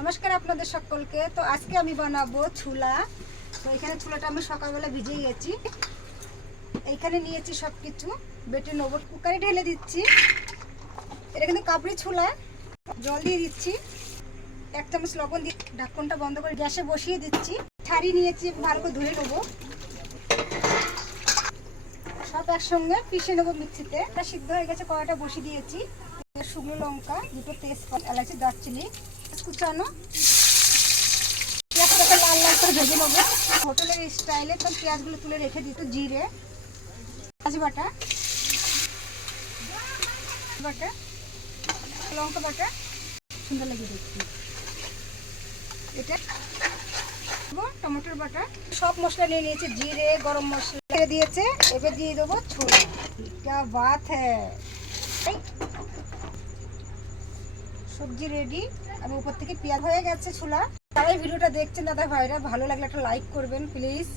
নমস্কার আপনাদের সকলকে। তো আজকে আমি বানাবো ছোলা। তো এখানে ছোলাটা আমি সকালবেলা ভিজিয়ে গেছি। এইখানে নিয়েছি সব কিছু বেটে নেবো। কুকারে ঢেলে দিচ্ছি। এটা কিন্তু কাবলি ছোলা। জল দিয়ে দিচ্ছি, 1 চামচ লবণ দিয়ে ঢাকনটা বন্ধ করে গ্যাসে বসিয়ে দিচ্ছি। ছাড়িয়ে নিয়েছি, ভালো করে ধুয়ে নেবো। সব একসঙ্গে পিষে নেবো মিক্সিতে। এটা সিদ্ধ হয়ে গেছে, কড়াইটা বসিয়ে দিয়েছি। শুকনো লঙ্কা, 2টো তেজপাতা, এলাচি, দারচিনি কুচানো। পেঁয়াজটাকে লাল লাল করে ভেজে নেবো হোটেলের স্টাইলে। তো পেঁয়াজগুলো তুলে রেখে দিত। জিরে, পেঁয়াজ বাটা, লঙ্কা বাটা, সুন্দর লাগে দেখতে। এটা টমেটোর বাটা, সব মশলা নিয়ে নিয়েছে। জিরে, গরম মশলা ছেড়ে দিয়েছে। এবার দিয়ে দেবো ছোলা। क्या बात है, সবজি রেডি। আমি উপর থেকে পেঁয়াজ হয়ে গেছে ছোলা। তারাই ভিডিওটা দেখছেন দাদা ভাইরা, ভালো লাগলে একটা লাইক করবেন প্লিজ।